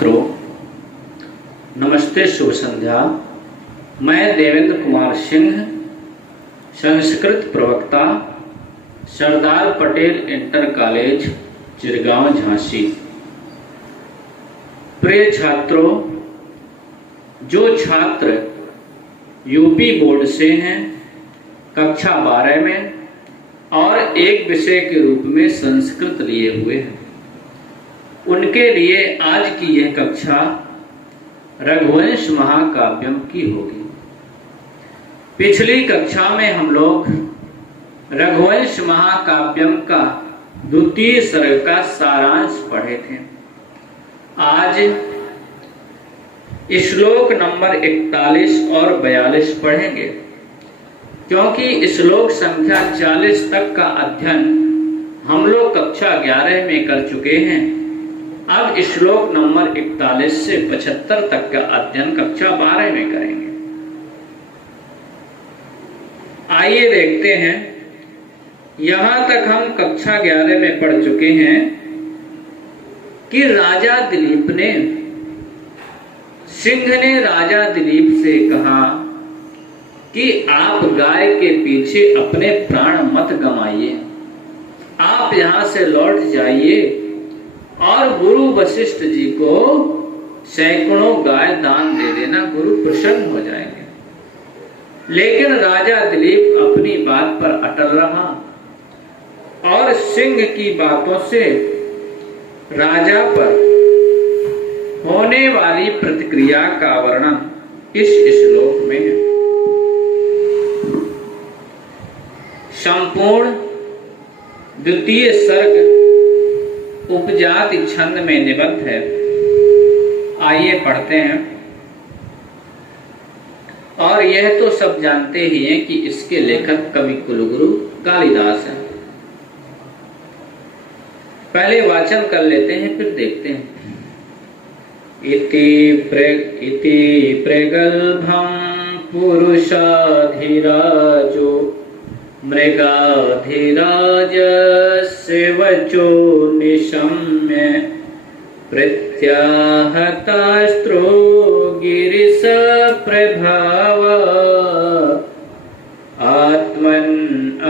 छात्रों, नमस्ते, शुभ संध्या। मैं देवेंद्र कुमार सिंह, संस्कृत प्रवक्ता, सरदार पटेल इंटर कॉलेज, चिरगांव, झांसी। प्रिय छात्रों, जो छात्र यूपी बोर्ड से हैं, कक्षा 12 में और एक विषय के रूप में संस्कृत लिए हुए हैं, उनके लिए आज की यह कक्षा रघुवंश महाकाव्यम की होगी। पिछली कक्षा में हम लोग रघुवंश महाकाव्यम का द्वितीय सर्ग का सारांश पढ़े थे। आज श्लोक नंबर 41 और 42 पढ़ेंगे, क्योंकि श्लोक संख्या 40 तक का अध्ययन हम लोग कक्षा 11 में कर चुके हैं। अब श्लोक नंबर 41 से 75 तक का अध्ययन कक्षा 12 में करेंगे। आइए देखते हैं। यहां तक हम कक्षा 11 में पढ़ चुके हैं कि राजा दिलीप ने, सिंह ने राजा दिलीप से कहा कि आप गाय के पीछे अपने प्राण मत गंवाइए, आप यहां से लौट जाइए और गुरु वशिष्ठ जी को सैकड़ों गाय दान दे देना, गुरु प्रसन्न हो जाएंगे। लेकिन राजा दिलीप अपनी बात पर अटल रहा और सिंह की बातों से राजा पर होने वाली प्रतिक्रिया का वर्णन इस श्लोक में है। संपूर्ण द्वितीय सर्ग उपजाति छंद में निबद्ध है। आइए पढ़ते हैं। और यह तो सब जानते ही हैं कि इसके लेखक कवि कुलगुरु कालिदास हैं। पहले वाचन कर लेते हैं, फिर देखते हैं। इति प्रगल्भं पुरुषाधिराजो मृगाधिराजस्य वचो निशम्य प्रत्याहतास्त्रो गिरिशप्रभाव आत्मन्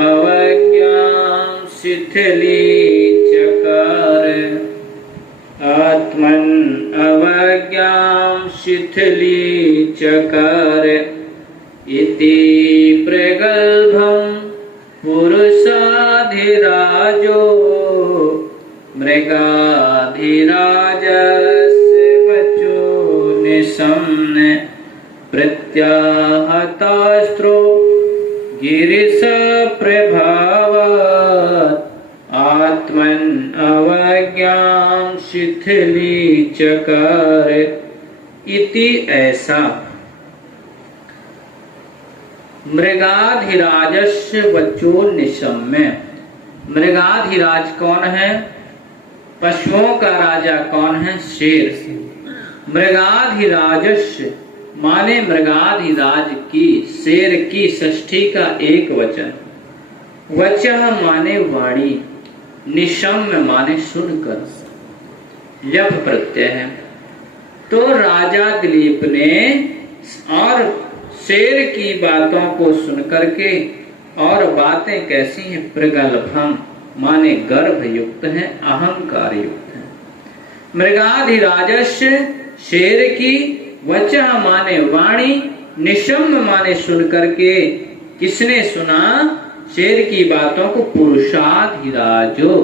अवज्ञां शिथिलीचकार इति प्रगल्भं पुरुषाधिराजो मृगाधिराजस्य वचो निशम्य प्रत्याहतास्त्रो गिरिशप्रभावात् आत्मन् अवज्ञां शिथिलीचकार। इति ऐसा। मृगाधिराजस्य वचो निशम्य। मृगाधिराज कौन है? पशुओं का राजा कौन है? शेर। मृगाधिराजस्य माने मृगाधिराज की, शेर की षष्ठी का एक वचन। वचः माने वाणी, निशम्य माने सुनकर, यप प्रत्यय है। तो राजा दिलीप ने और शेर की बातों को सुनकर के, और बातें कैसी हैं? प्रगल्भम माने गर्भ युक्त है, अहंकार युक्त है। मृगाधिराजस्य शेर की, वचः माने वाणी, निशम्य माने सुनकर के। किसने सुना? शेर की बातों को पुरुषाधिराजो,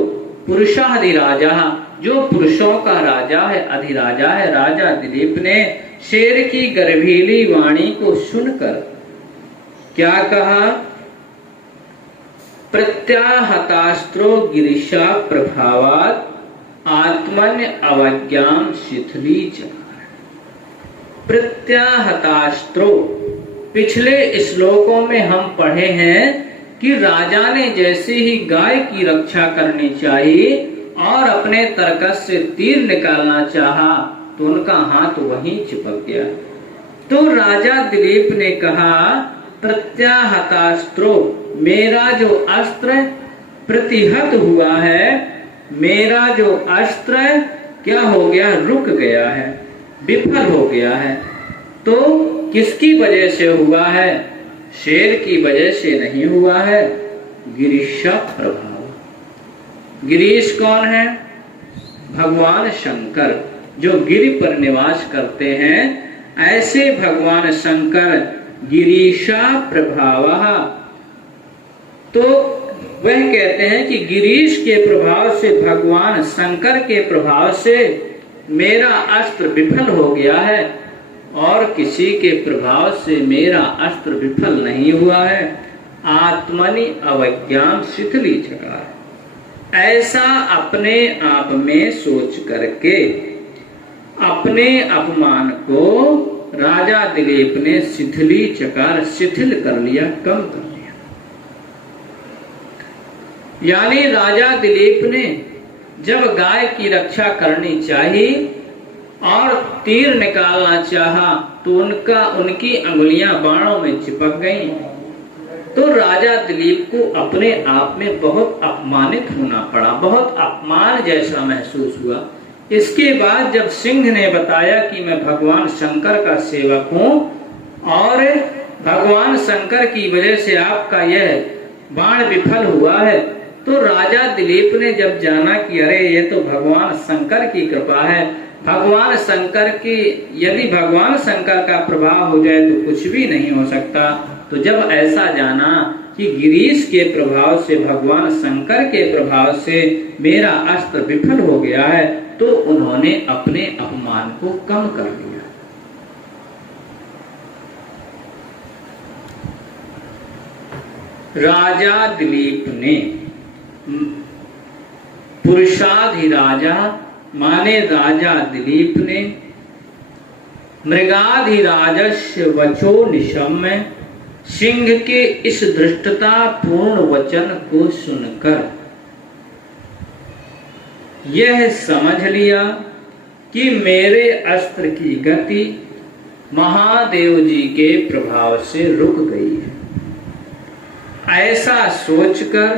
पुरुषाधिराजा जो पुरुषों का राजा है, अधिराजा है, राजा दिलीप ने शेर की गर्भीली वाणी को सुनकर क्या कहा? प्रत्याहतास्त्रो गिरिशा प्रभावात् आत्मन अवज्ञां शिथिलीचकार। प्रत्याहतास्त्रो, पिछले श्लोकों में हम पढ़े हैं कि राजा ने जैसे ही गाय की रक्षा करनी चाहिए और अपने तरकस से तीर निकालना चाहा, तो उनका हाथ वहीं चिपक गया। तो राजा दिलीप ने कहा, प्रत्याहतास्त्रो, मेरा जो अस्त्र प्रतिहत हुआ है, मेरा जो अस्त्र क्या हो गया, रुक गया है, विफल हो गया है। तो किसकी वजह से हुआ है? शेर की वजह से नहीं हुआ है, गिरीश प्रभाव। गिरीश कौन है? भगवान शंकर, जो गिरि पर निवास करते हैं। ऐसे भगवान शंकर गिरीशा प्रभावः। तो वह कहते हैं कि गिरीश के प्रभाव से, भगवान शंकर के प्रभाव से मेरा अस्त्र विफल हो गया है, और किसी के प्रभाव से मेरा अस्त्र विफल नहीं हुआ है। आत्मनि अवज्ञाम शिथिलीचकार। ऐसा अपने आप में सोच करके अपने अपमान को राजा दिलीप ने शिथिलीचकार, शिथिल कर लिया, कम कर लिया। यानी राजा दिलीप ने जब गाय की रक्षा करनी चाहिए और तीर निकालना चाहा, तो उनकी अंगुलियां बाणों में चिपक गईं। तो राजा दिलीप को अपने आप में बहुत अपमानित होना पड़ा, बहुत अपमान जैसा महसूस हुआ। इसके बाद जब सिंह ने बताया कि मैं भगवान शंकर का सेवक हूं और भगवान शंकर की वजह से आपका यह बाण विफल हुआ है, तो राजा दिलीप ने जब जाना कि अरे ये तो भगवान शंकर की कृपा है, भगवान शंकर की, यदि भगवान शंकर का प्रभाव हो जाए तो कुछ भी नहीं हो सकता। तो जब ऐसा जाना कि गिरीश के प्रभाव से, भगवान शंकर के प्रभाव से मेरा अस्त्र विफल हो गया है, तो उन्होंने अपने अपमान को कम कर दिया। राजा दिलीप ने पुरुषाधिराजा माने राजा दिलीप ने मृगाधिराजस्य वचो निशम्य सिंह के इस धृष्टता पूर्ण वचन को सुनकर यह समझ लिया कि मेरे अस्त्र की गति महादेव जी के प्रभाव से रुक गई है। ऐसा सोचकर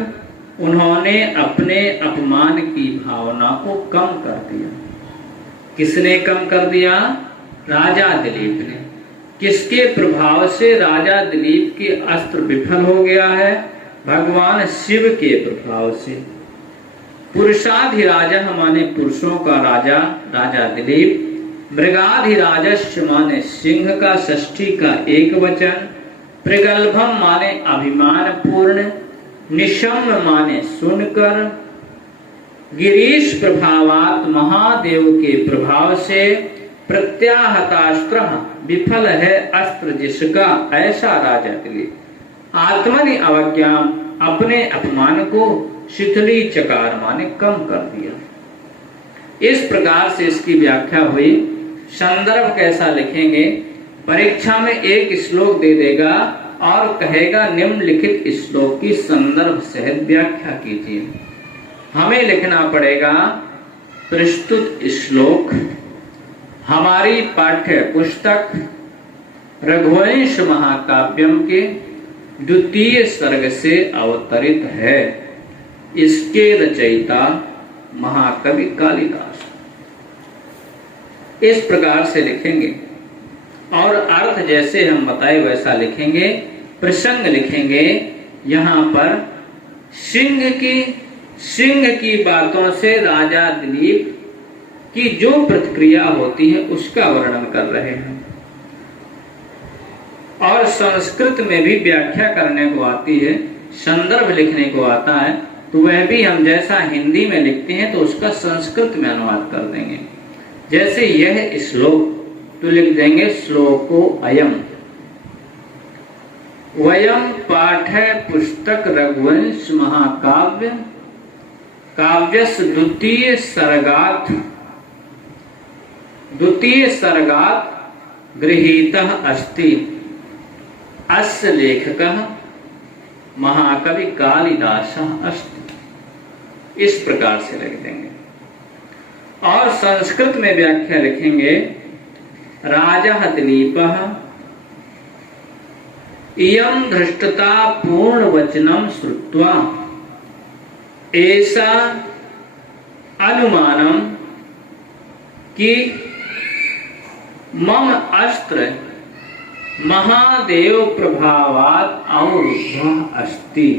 उन्होंने अपने अपमान की भावना को कम कर दिया। किसने कम कर दिया? राजा दिलीप ने। किसके प्रभाव से राजा दिलीप के अस्त्र विफल हो गया है? भगवान शिव के प्रभाव से। पुरुषाधिराजा माने पुरुषों का राजा, राजा दिलीप। मृगाधिराजस्य माने सिंह का षष्ठी का एक वचन। प्रगल्भम माने अभिमान पूर्ण। निशम्य माने सुनकर। गिरीश प्रभावात महादेव के प्रभाव से। प्रत्याहतास्त्र विफल है अस्त्र जिसका, ऐसा राजा दिलीप। आत्मनि अवज्ञाम अपने अपमान को शिथिली चकार माने कम कर दिया। इस प्रकार से इसकी व्याख्या हुई। संदर्भ कैसा लिखेंगे? परीक्षा में एक श्लोक दे देगा और कहेगा निम्नलिखित श्लोक की संदर्भ सहित व्याख्या कीजिए। हमें लिखना पड़ेगा प्रस्तुत श्लोक हमारी पाठ्य पुस्तक रघुवंश महाकाव्यम के द्वितीय सर्ग से अवतरित है। इसके रचयिता महाकवि कालिदास। इस प्रकार से लिखेंगे और अर्थ जैसे हम बताए वैसा लिखेंगे। प्रसंग लिखेंगे यहाँ पर सिंह की बातों से राजा दिलीप की जो प्रतिक्रिया होती है उसका वर्णन कर रहे हैं। और संस्कृत में भी व्याख्या करने को आती है, संदर्भ लिखने को आता है, तो वह भी हम जैसा हिंदी में लिखते हैं तो उसका संस्कृत में अनुवाद कर देंगे। जैसे यह श्लोक तो लिख देंगे श्लोको अयम। वयम पाठ पुस्तक रघुवंश महाकाव्य काव्यस्य द्वितीय सर्गात् गृहीतः अस्ति। अस्य लेखकः महाकवि कालिदासः अस्ति। इस प्रकार से लिख देंगे। और संस्कृत में व्याख्या लिखेंगे राजा दिलीपः इयं धृष्टता पूर्ण वचनम श्रुत्वा ऐसा अनुमानम कि मम अस्त्र महादेव प्रभावात अवरुद्ध अस्ति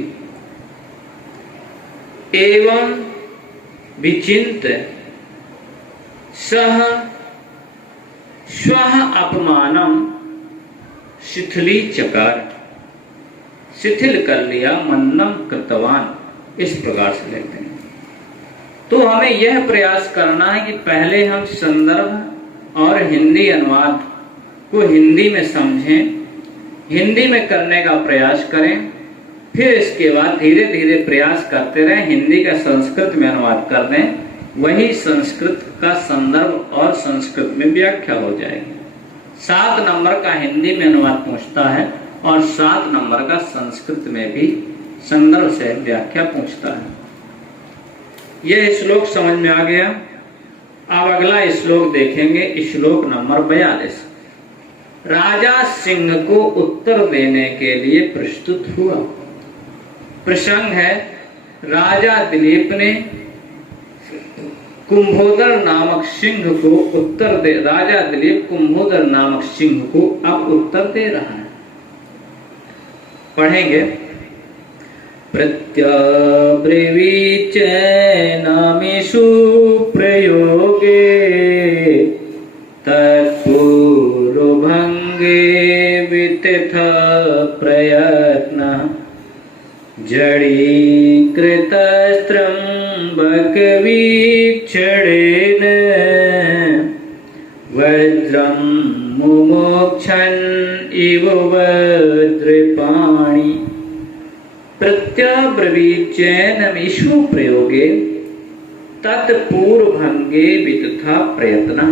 एवं विचिंत सह स्वः अपमानम शिथिली चकार, शिथिल कर लिया, मन्नम कृतवान, इस प्रकार से लेते हैं। तो हमें यह प्रयास करना है कि पहले हम संदर्भ और हिंदी अनुवाद को हिंदी में समझें, हिंदी में करने का प्रयास करें, फिर इसके बाद धीरे धीरे प्रयास करते रहें, हिंदी का संस्कृत में अनुवाद कर दें, वही संस्कृत का संदर्भ और संस्कृत में व्याख्या हो जाएगी। 7 नंबर का हिंदी में अनुवाद पूछता है और 7 नंबर का संस्कृत में भी संदर्भ से व्याख्या पूछता है। यह श्लोक समझ में आ गया। अब अगला श्लोक देखेंगे, श्लोक नंबर 42। राजा सिंह को उत्तर देने के लिए प्रस्तुत हुआ। प्रसंग है, राजा दिलीप ने कुंभोदर नामक सिंह को उत्तर दे, राजा दिलीप कुंभोदर नामक सिंह को अब उत्तर दे रहा है। पढ़ेंगे। प्रत्यब्रवीच नामेषु प्रयोगे तत्पूर्वभंगे वितथ प्रयत्न जडीकृतस्त्रम्बकवीक्षणेन वज्रं मुमोक्षन् इव वज्रपाणि। प्रत्यब्रवीचैनमीषु प्रयोगे तत्पूर्वभंगे वितथा प्रयत्नः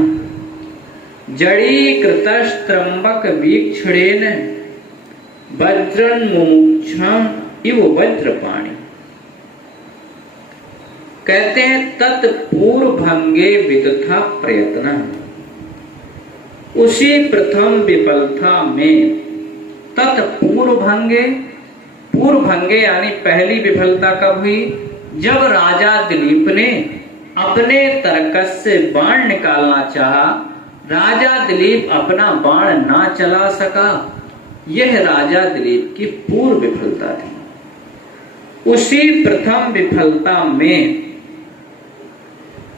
जडीकृतस्त्रम्बक वीक्षणेन वज्रं मुमुक्षम् इव वज्रपाणि। कहते हैं तत्पूर्वभंगे वितथा प्रयत्नः, उसी प्रथम विफलता में, तत्पूर्वभंगे, पूर्वभंगे यानी पहली विफलता कब हुई? जब राजा दिलीप ने अपने तरकस से बाण निकालना चाहा, राजा दिलीप अपना बाण ना चला सका, यह राजा दिलीप की पूर्व विफलता थी। उसी प्रथम विफलता में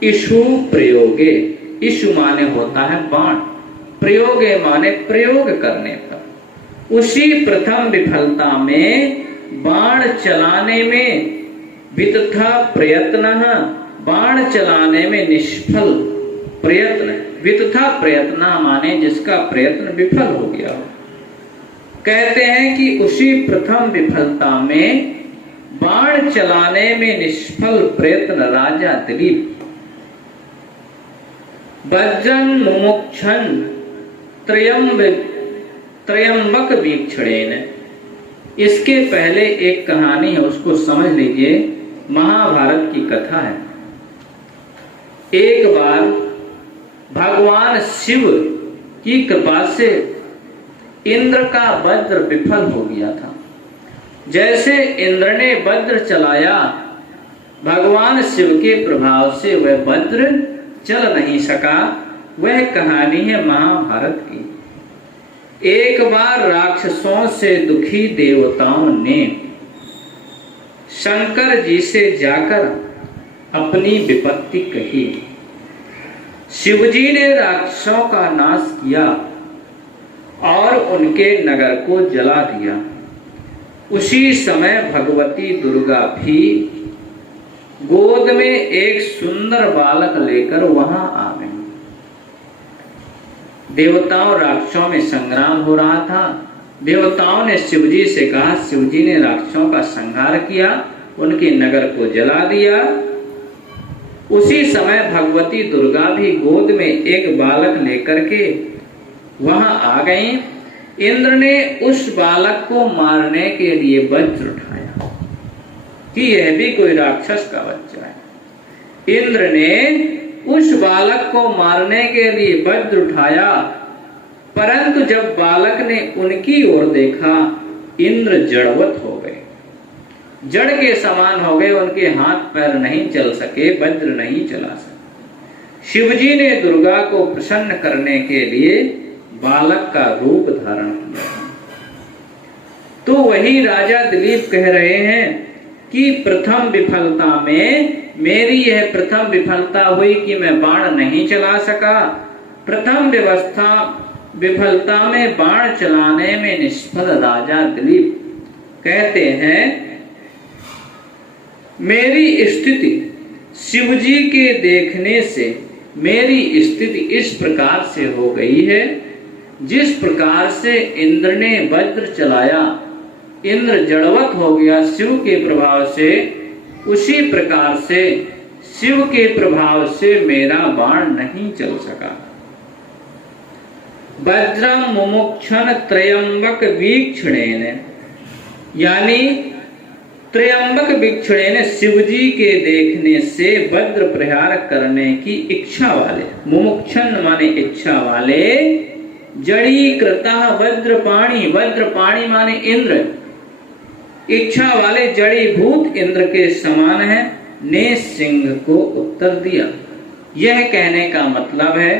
इषु प्रयोगे, इषु माने होता है बाण, प्रयोगे माने प्रयोग करने पर, उसी प्रथम विफलता में बाण चलाने में वितथा प्रयत्न, बाण चलाने में निष्फल प्रयत्न, वितथा प्रयत्न माने जिसका प्रयत्न विफल हो गया। कहते हैं कि उसी प्रथम विफलता में बाण चलाने में निष्फल प्रयत्न राजा दिलीप वज्रं मुमुक्षन् त्रयंबक वीक्षणेन। इसके पहले एक कहानी है, उसको समझ लीजिए। महाभारत की कथा है। एक बार भगवान शिव की कृपा से इंद्र का वज्र विफल हो गया था। जैसे इंद्र ने वज्र चलाया, भगवान शिव के प्रभाव से वह वज्र चल नहीं सका। वह कहानी है महाभारत की। एक बार राक्षसों से दुखी देवताओं ने शंकर जी से जाकर अपनी विपत्ति कही। शिवजी ने राक्षसों का नाश किया और उनके नगर को जला दिया। उसी समय भगवती दुर्गा भी गोद में एक सुंदर बालक लेकर वहां आ गई। देवताओं राक्षसों में संग्राम हो रहा था। देवताओं ने शिवजी से कहा, शिवजी ने राक्षसों का संहार किया, उनके नगर को जला दिया। उसी समय भगवती दुर्गा भी गोद में एक बालक लेकर के वहां आ गई। इंद्र ने उस बालक को मारने के लिए वज्र उठाया कि यह भी कोई राक्षस का बच्चा है। इंद्र ने उस बालक को मारने के लिए वज्र उठाया, परंतु जब बालक ने उनकी ओर देखा, इंद्र जड़वत हो गए, जड़ के समान हो गए। उनके हाथ पैर नहीं चल सके, वज्र नहीं चला सके। शिवजी ने दुर्गा को प्रसन्न करने के लिए बालक का रूप धारण किया। तो वही राजा दिलीप कह रहे हैं कि प्रथम विफलता में मेरी यह प्रथम विफलता हुई कि मैं बाण नहीं चला सका। प्रथम विफलता में बाण चलाने में निष्फल राजा दिलीप कहते हैं, मेरी स्थिति शिवजी के देखने से मेरी स्थिति इस प्रकार से हो गई है, जिस प्रकार से इंद्र ने वज्र चलाया, इंद्र जड़वत हो गया शिव के प्रभाव से, उसी प्रकार से शिव के प्रभाव से मेरा बाण नहीं चल सका। वज्रम मुमुक्षण त्रयंबक वीक्षणेन, यानी त्रयंबक वीक्षणेन शिवजी के देखने से वज्र प्रहार करने की इच्छा वाले, मुमुक्षण माने इच्छा वाले, जड़ीकृता वज्रपाणी, वज्रपाणी माने इंद्र, इच्छा वाले जड़ीभूत इंद्र के समान है, ने सिंह को उत्तर दिया। यह कहने का मतलब है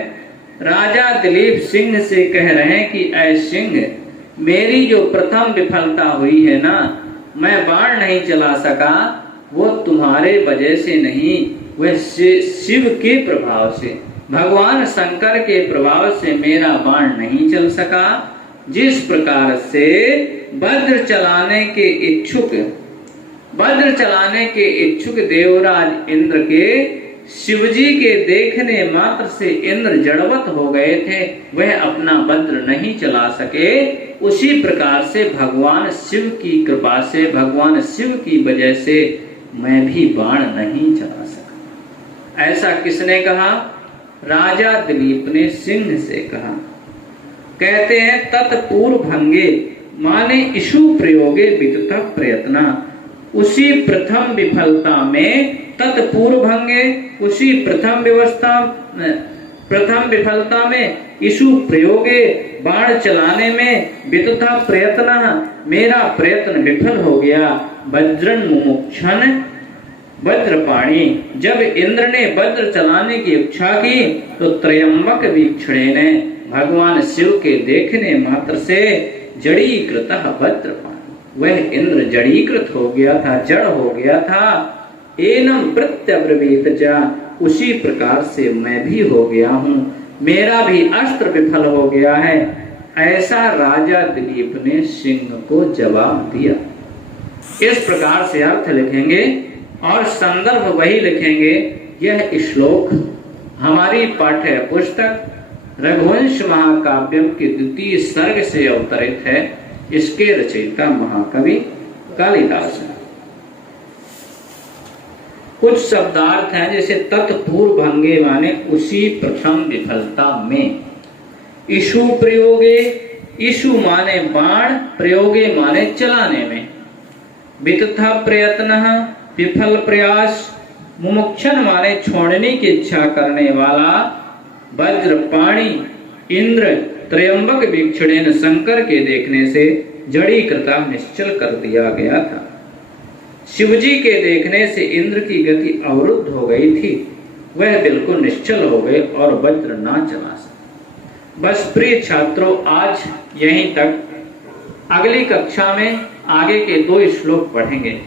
राजा दिलीप सिंह से कह रहे हैं कि ऐ सिंह, मेरी जो प्रथम विफलता हुई है ना, मैं बाण नहीं चला सका, वो तुम्हारे वजह से नहीं, वह शिव के प्रभाव से, भगवान शंकर के प्रभाव से मेरा बाण नहीं चल सका। जिस प्रकार से वज्र चलाने के इच्छुक देवराज इंद्र के शिवजी के देखने मात्र से इंद्र जड़वत हो गए थे, वह अपना वज्र नहीं चला सके, उसी प्रकार से भगवान शिव की कृपा से, भगवान शिव की वजह से मैं भी बाण नहीं चला सका। ऐसा किसने कहा? राजा दिलीप ने सिंह से कहा। कहते हैं तत्पूर्व भंगे माने इशु प्रयोगे विदुता प्रयत्ना, उसी प्रथम विफलता में, तत्पूर्व भंगे उसी प्रथम विफलता में, इशु प्रयोगे बाण चलाने में, विदुता प्रयत्न मेरा प्रयत्न विफल हो गया। वज्रन मुमुक्षण वज्रपाणी, जब इंद्र ने वज्र चलाने की इच्छा की तो त्रयंबक वीक्षणे, भगवान शिव के देखने मात्र से जड़ीकृत वज्रपाणी, वह इंद्र जड़ीकृत हो गया था, जड़ हो गया था। एनम प्रत्यब्रवीत च, उसी प्रकार से मैं भी हो गया हूँ, मेरा भी अस्त्र विफल हो गया है। ऐसा राजा दिलीप ने सिंह को जवाब दिया। इस प्रकार से अर्थ लिखेंगे और संदर्भ वही लिखेंगे। यह श्लोक हमारी पाठ्य पुस्तक रघुवंश महाकाव्यम के द्वितीय सर्ग से अवतरित है। इसके रचयिता महाकवि कालिदास है। कुछ शब्दार्थ हैं, जैसे तत्पूर्व भंगे माने उसी प्रथम विफलता में, इशु प्रयोगे, इशु माने बाण, प्रयोगे माने चलाने में, वितथा प्रयत्न विफल प्रयास, मुमुक्षण माने छोड़ने की इच्छा करने वाला, वज्रपाणी इंद्र त्रयंबक वीक्षणेन शंकर के देखने से जड़ीकृता निश्चल कर दिया गया था। शिवजी के देखने से इंद्र की गति अवरुद्ध हो गई थी, वह बिल्कुल निश्चल हो गए और वज्र ना चला सके। बस प्रिय छात्रों, आज यहीं तक। अगली कक्षा में आगे के 2 श्लोक पढ़ेंगे।